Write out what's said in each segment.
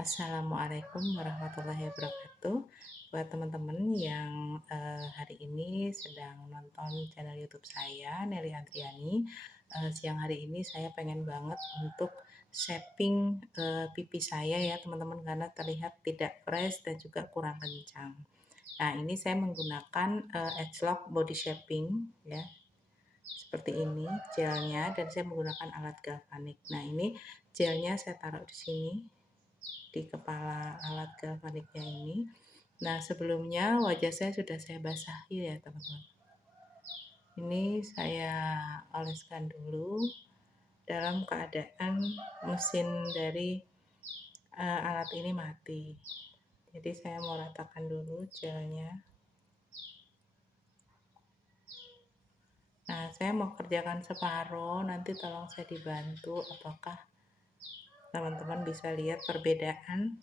Assalamualaikum warahmatullahi wabarakatuh. Buat teman-teman yang hari ini sedang nonton channel YouTube saya, Nelly Andriani, siang hari ini saya pengen banget untuk shaping pipi saya ya teman-teman, karena terlihat tidak fresh dan juga kurang kencang. Nah, ini saya menggunakan Edgelock Body Shaping ya, seperti ini gelnya, dan saya menggunakan alat galvanik. Nah, ini gelnya saya taruh di sini di kepala alat galvaniknya ini. Nah, sebelumnya wajah saya sudah saya basahi ya teman-teman. Ini saya oleskan dulu dalam keadaan mesin dari alat ini mati. Jadi saya mau ratakan dulu gelnya. Nah, saya mau kerjakan separuh, nanti tolong saya dibantu apakah teman-teman bisa lihat perbedaan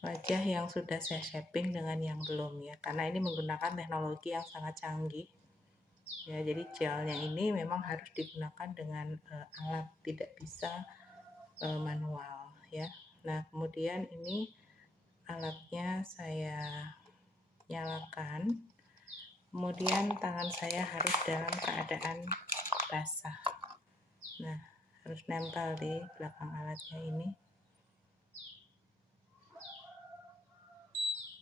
wajah yang sudah saya shaping dengan yang belum ya, karena ini menggunakan teknologi yang sangat canggih ya. Jadi gelnya ini memang harus digunakan dengan alat, tidak bisa manual ya. Nah, kemudian ini alatnya saya nyalakan, kemudian tangan saya harus dalam keadaan basah. Nah, harus nempel di belakang alatnya ini.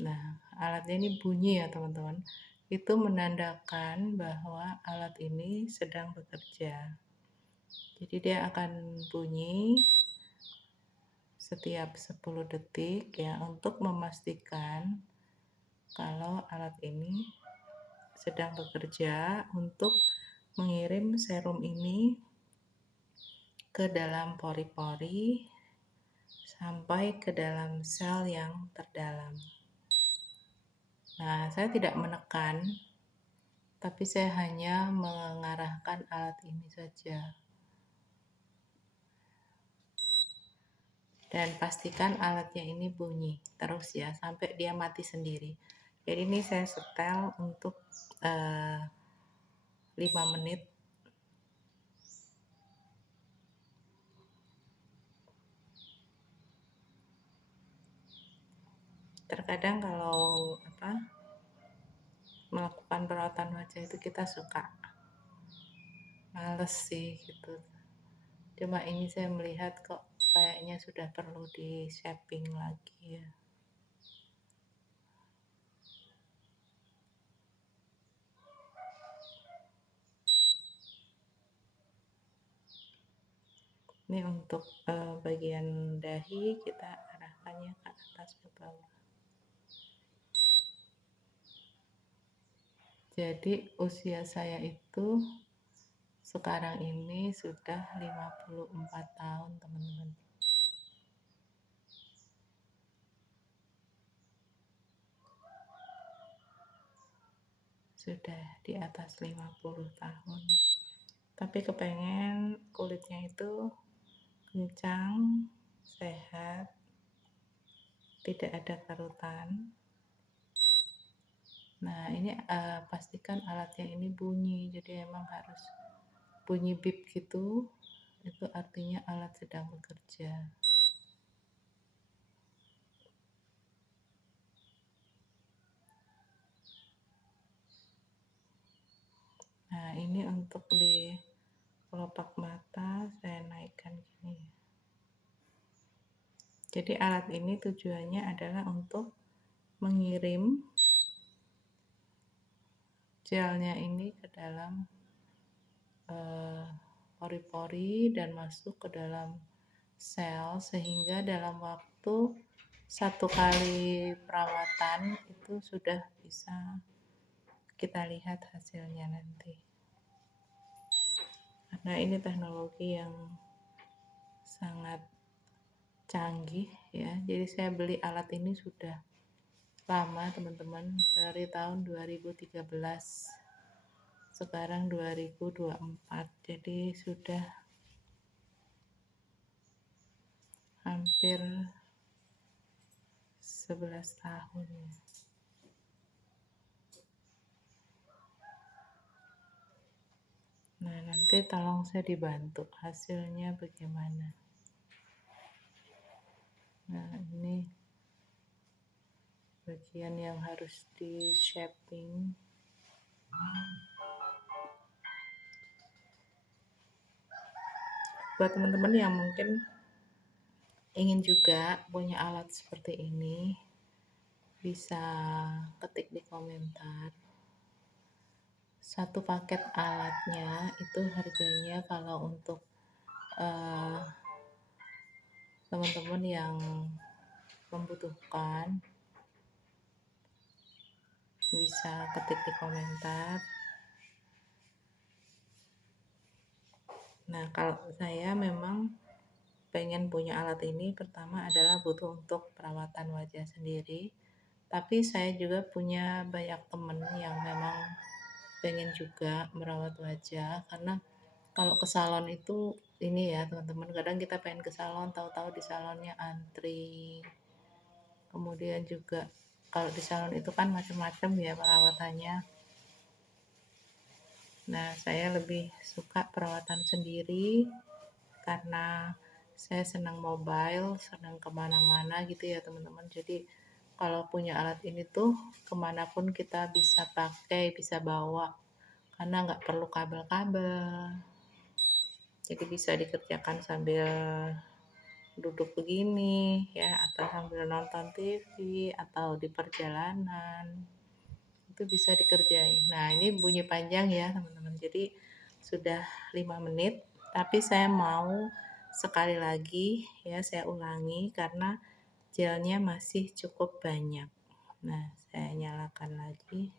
Nah, alatnya ini bunyi ya teman-teman. Itu menandakan bahwa alat ini sedang bekerja. Jadi dia akan bunyi setiap 10 detik ya, untuk memastikan kalau alat ini sedang bekerja untuk mengirim serum ini ke dalam pori-pori sampai ke dalam sel yang terdalam. Nah, saya tidak menekan, tapi saya hanya mengarahkan alat ini saja. Dan pastikan alatnya ini bunyi terus ya, sampai dia mati sendiri. Jadi ini saya setel untuk 5 menit. Terkadang kalau melakukan perawatan wajah itu kita suka males sih gitu. Cuma ini saya melihat kok kayaknya sudah perlu di shaping lagi ya. Ini untuk bagian dahi kita arahkannya ke atas ke bawah. Jadi usia saya itu sekarang ini sudah 54 tahun teman-teman. Sudah di atas 50 tahun. Tapi kepengen kulitnya itu kencang, sehat, tidak ada karutan. Nah, ini pastikan alatnya ini bunyi, jadi emang harus bunyi bip gitu, itu artinya alat sedang bekerja. Nah, ini untuk di kelopak mata saya naikkan gini. Jadi alat ini tujuannya adalah untuk mengirim gelnya ini ke dalam pori-pori dan masuk ke dalam sel, sehingga dalam waktu 1 kali perawatan itu sudah bisa kita lihat hasilnya nanti. Karena ini teknologi yang sangat canggih ya. Jadi saya beli alat ini sudah lama teman-teman, dari tahun 2013. Sekarang 2024. Jadi sudah hampir 11 tahun. Nah, nanti tolong saya dibantu hasilnya bagaimana. Nah, ini bagian yang harus di shaping. Buat teman-teman yang mungkin ingin juga punya alat seperti ini, bisa ketik di komentar. Satu paket alatnya itu harganya kalau untuk uh, teman-teman yang membutuhkan, bisa ketik di komentar. Nah, kalau saya memang pengen punya alat ini, pertama adalah butuh untuk perawatan wajah sendiri, tapi saya juga punya banyak temen yang memang pengen juga merawat wajah, karena kalau ke salon itu ini ya teman-teman, kadang kita pengen ke salon, tahu-tahu di salonnya antri. Kemudian juga kalau di salon itu kan macam-macam ya perawatannya. Nah, saya lebih suka perawatan sendiri karena saya senang mobile, senang kemana-mana gitu ya teman-teman. Jadi kalau punya alat ini tuh kemanapun kita bisa pakai, bisa bawa, karena nggak perlu kabel-kabel. Jadi bisa dikerjakan sambil duduk begini ya, atau sambil nonton TV atau di perjalanan. Itu bisa dikerjain. Nah, ini bunyi panjang ya teman-teman, jadi sudah 5 menit, tapi saya mau sekali lagi ya, saya ulangi karena gelnya masih cukup banyak. Nah, saya nyalakan lagi.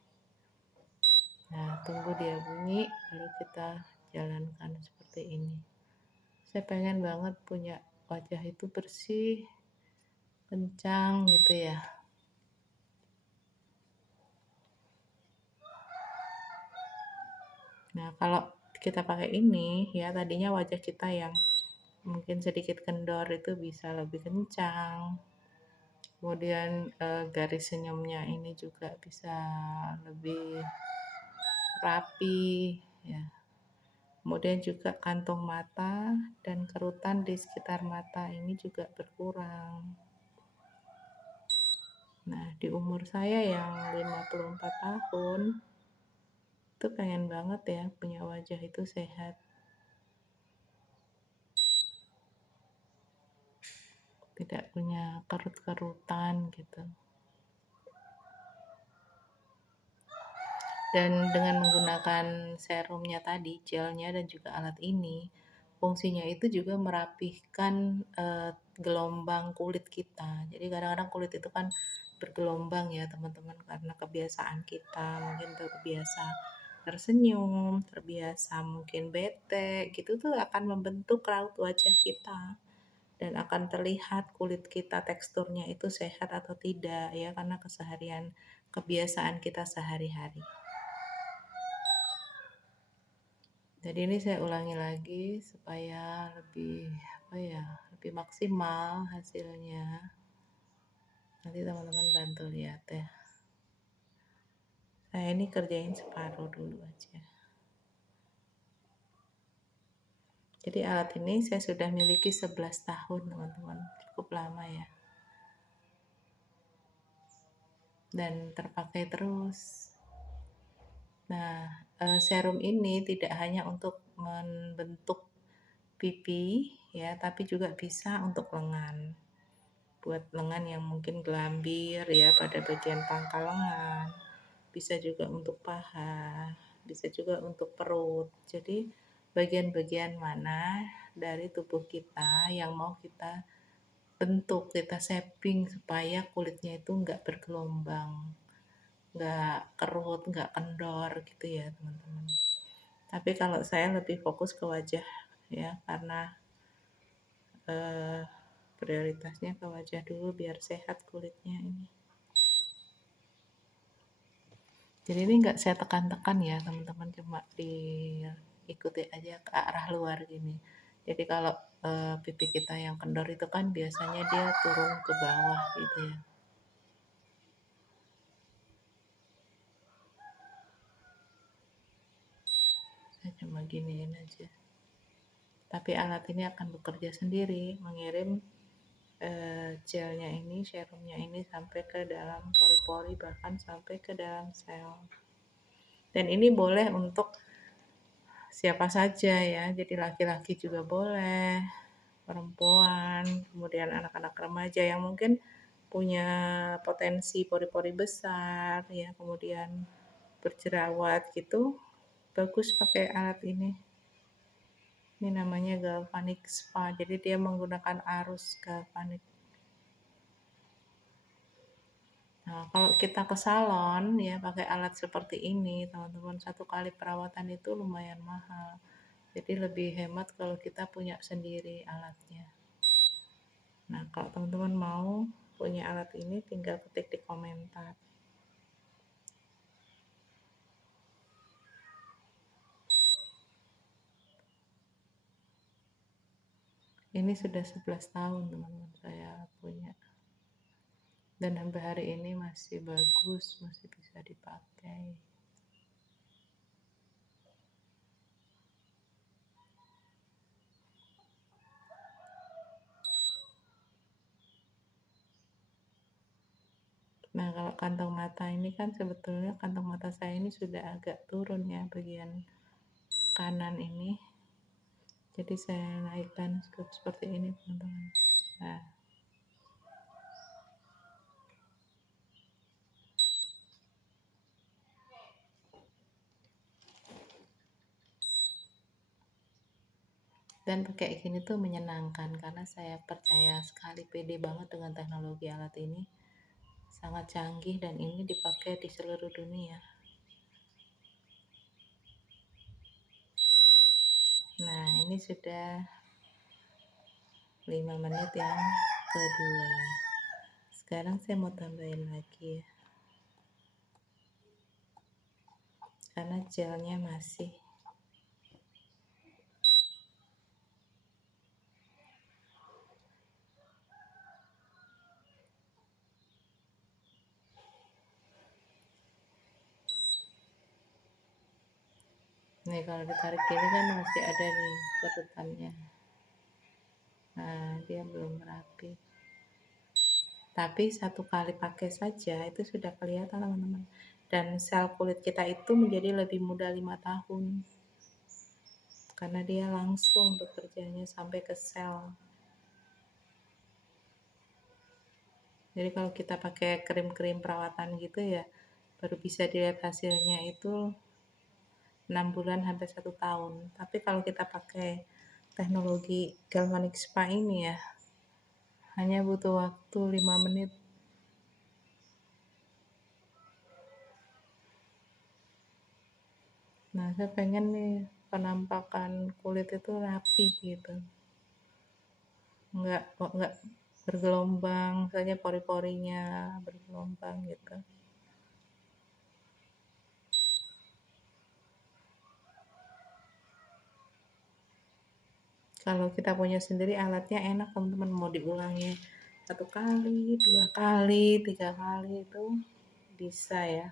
Nah, tunggu dia bunyi baru kita jalankan seperti ini. Saya pengen banget punya wajah itu bersih, kencang gitu ya. Nah, kalau kita pakai ini ya, tadinya wajah kita yang mungkin sedikit kendor itu bisa lebih kencang. Kemudian garis senyumnya ini juga bisa lebih rapi ya. Kemudian juga kantong mata dan kerutan di sekitar mata ini juga berkurang. Nah, di umur saya yang 54 tahun, itu pengen banget ya punya wajah itu sehat. Tidak punya kerut-kerutan gitu. Dan dengan menggunakan serumnya tadi, gelnya dan juga alat ini, fungsinya itu juga merapihkan gelombang kulit kita. Jadi kadang-kadang kulit itu kan bergelombang ya teman-teman, karena kebiasaan kita mungkin terbiasa tersenyum, terbiasa mungkin bete gitu, tuh akan membentuk raut wajah kita dan akan terlihat kulit kita teksturnya itu sehat atau tidak ya, karena keseharian kebiasaan kita sehari-hari. Jadi ini saya ulangi lagi supaya lebih maksimal hasilnya. Nanti teman-teman bantu lihat ya. Saya ini kerjain separuh dulu aja. Jadi alat ini saya sudah miliki 11 tahun teman-teman, cukup lama ya. Dan terpakai terus. Nah, serum ini tidak hanya untuk membentuk pipi ya, tapi juga bisa untuk lengan. Buat lengan yang mungkin gelambir ya, pada bagian pangkal lengan, bisa juga untuk paha, bisa juga untuk perut. Jadi bagian-bagian mana dari tubuh kita yang mau kita bentuk, kita shaping supaya kulitnya itu nggak bergelombang, nggak kerut, nggak kendor gitu ya teman-teman. Tapi kalau saya lebih fokus ke wajah ya, karena prioritasnya ke wajah dulu biar sehat kulitnya ini. Jadi ini nggak saya tekan-tekan ya teman-teman, cuma diikuti aja ke arah luar gini. Jadi kalau pipi kita yang kendor itu kan biasanya dia turun ke bawah gitu ya. Saya cuma giniin aja. Tapi alat ini akan bekerja sendiri, mengirim gelnya ini, serumnya ini sampai ke dalam pori-pori, bahkan sampai ke dalam sel. Dan ini boleh untuk siapa saja ya, jadi laki-laki juga boleh, perempuan, kemudian anak-anak remaja yang mungkin punya potensi pori-pori besar ya, kemudian berjerawat gitu, bagus pakai alat ini. Ini namanya galvanic spa, jadi dia menggunakan arus galvanik. Nah, kalau kita ke salon ya pakai alat seperti ini, teman-teman, satu kali perawatan itu lumayan mahal. Jadi lebih hemat kalau kita punya sendiri alatnya. Nah, kalau teman-teman mau punya alat ini, tinggal ketik di komentar. Ini sudah 11 tahun teman-teman saya punya. Dan sampai hari ini masih bagus, masih bisa dipakai. Nah, kalau kantong mata ini kan sebetulnya kantong mata saya ini sudah agak turun ya, bagian kanan ini. Jadi saya naikkan seperti ini teman-teman. Nah, dan pakai gini tuh menyenangkan karena saya percaya sekali, pede banget dengan teknologi alat ini. Sangat canggih dan ini dipakai di seluruh dunia. Nah, ini sudah 5 menit yang kedua. Sekarang saya mau tambahin lagi ya, karena gelnya masih. Nih kalau ditarik gini kan masih ada nih kerutannya. Nah, dia belum rapi. Tapi satu kali pakai saja itu sudah kelihatan teman-teman. Dan sel kulit kita itu menjadi lebih muda 5 tahun. Karena dia langsung bekerjanya sampai ke sel. Jadi kalau kita pakai krim-krim perawatan gitu ya, baru bisa dilihat hasilnya itu 6 bulan sampai 1 tahun. Tapi kalau kita pakai teknologi galvanic spa ini ya, hanya butuh waktu 5 menit. Nah, saya pengen nih penampakan kulit itu rapi gitu. Enggak bergelombang, misalnya pori-porinya bergelombang gitu. Kalau kita punya sendiri alatnya enak teman-teman, mau diulangi 1 kali, 2 kali, 3 kali itu bisa ya.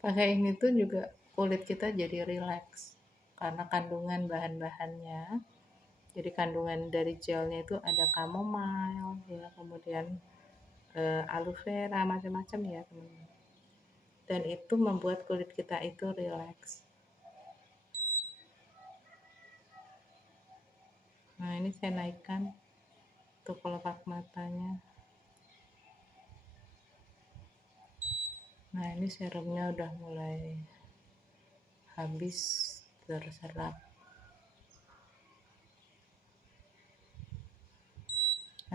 Pakai ini tuh juga kulit kita jadi rileks karena kandungan bahan-bahannya. Jadi kandungan dari gelnya itu ada chamomile ya, kemudian aloe vera, macam-macam ya teman-teman. Dan itu membuat kulit kita itu rileks. Nah, ini saya naikkan untuk kelopak matanya. Nah, ini serumnya udah mulai habis terserap.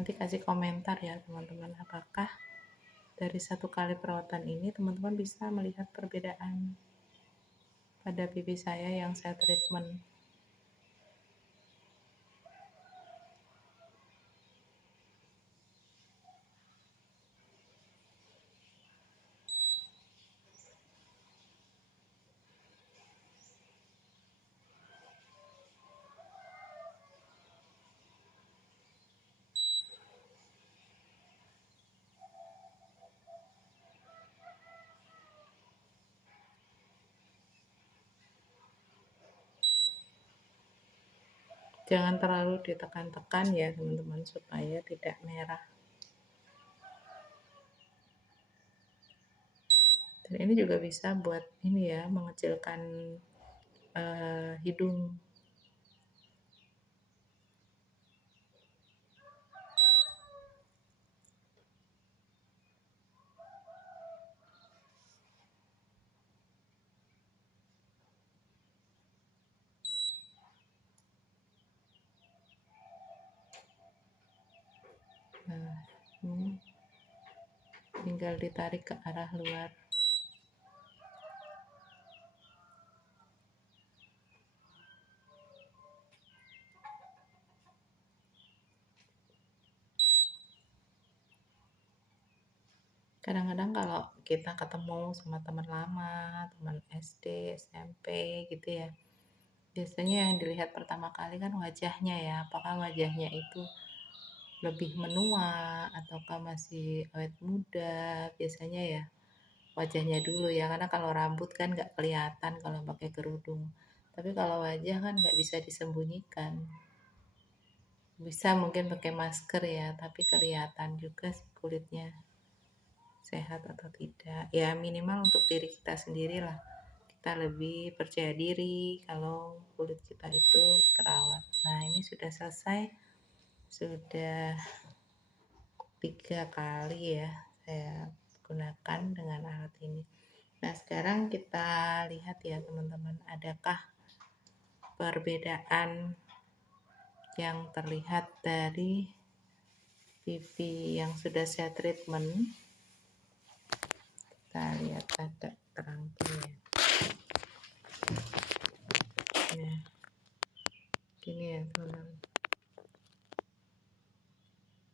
nanti kasih komentar ya teman-teman, apakah dari 1 kali perawatan ini teman-teman bisa melihat perbedaan pada pipi saya yang saya treatment. Jangan terlalu ditekan-tekan ya teman-teman, supaya tidak merah. Dan ini juga bisa buat ini ya, mengecilkan hidung. Nah, ini tinggal ditarik ke arah luar. Kadang-kadang kalau kita ketemu sama teman lama, teman SD, SMP gitu ya, biasanya yang dilihat pertama kali kan wajahnya ya, apakah wajahnya itu lebih menua ataukah masih awet muda, biasanya ya wajahnya dulu ya, karena kalau rambut kan nggak kelihatan kalau pakai kerudung, tapi kalau wajah kan nggak bisa disembunyikan. Bisa mungkin pakai masker ya, tapi kelihatan juga sih kulitnya sehat atau tidak. Ya minimal untuk diri kita sendiri lah, kita lebih percaya diri kalau kulit kita itu terawat. Nah ini sudah selesai, sudah 3 kali ya saya gunakan dengan alat ini. Nah sekarang kita lihat ya teman-teman, adakah perbedaan yang terlihat dari pipi yang sudah saya treatment. Kita lihat agak terang ya. Nah gini ya teman-teman,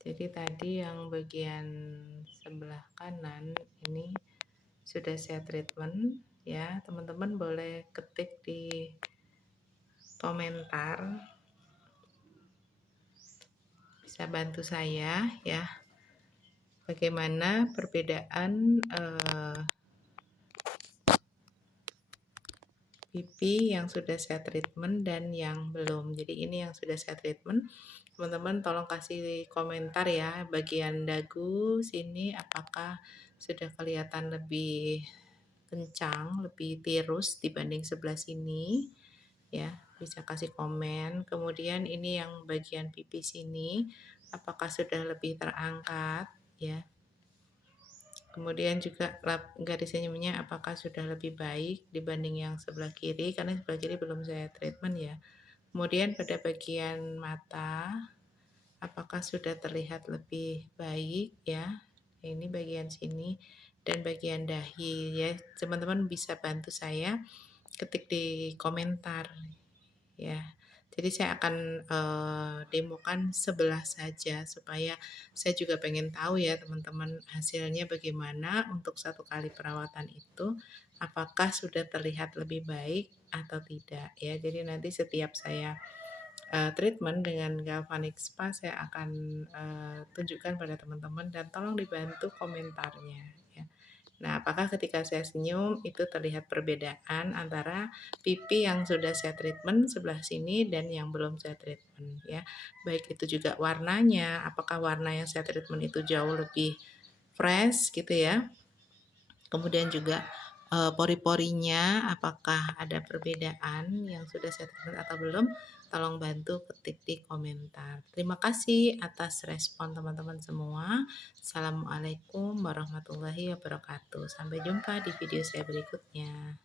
jadi tadi yang bagian sebelah kanan ini sudah saya treatment ya, teman-teman boleh ketik di komentar, bisa bantu saya ya, bagaimana perbedaan pipi yang sudah saya treatment dan yang belum. Jadi ini yang sudah saya treatment, teman-teman tolong kasih komentar ya, bagian dagu sini apakah sudah kelihatan lebih kencang, lebih tirus dibanding sebelah sini ya, bisa kasih komen. Kemudian ini yang bagian pipi sini apakah sudah lebih terangkat ya. Kemudian juga garis senyumnya apakah sudah lebih baik dibanding yang sebelah kiri, karena sebelah kiri belum saya treatment ya. Kemudian pada bagian mata apakah sudah terlihat lebih baik ya. Ini bagian sini dan bagian dahi ya. Teman-teman bisa bantu saya ketik di komentar ya. Jadi saya akan demokan sebelah saja supaya saya juga pengen tahu ya teman-teman hasilnya bagaimana untuk 1 kali perawatan itu, apakah sudah terlihat lebih baik atau tidak ya. Jadi nanti setiap saya treatment dengan Galvanic Spa saya akan tunjukkan pada teman-teman dan tolong dibantu komentarnya ya. Nah, apakah ketika saya senyum itu terlihat perbedaan antara pipi yang sudah saya treatment sebelah sini dan yang belum saya treatment ya. Baik itu juga warnanya, apakah warna yang saya treatment itu jauh lebih fresh gitu ya. Kemudian juga pori-porinya apakah ada perbedaan yang sudah saya treatment atau belum, tolong bantu ketik di komentar. Terima kasih atas respon teman-teman semua. Assalamualaikum warahmatullahi wabarakatuh. Sampai jumpa di video saya berikutnya.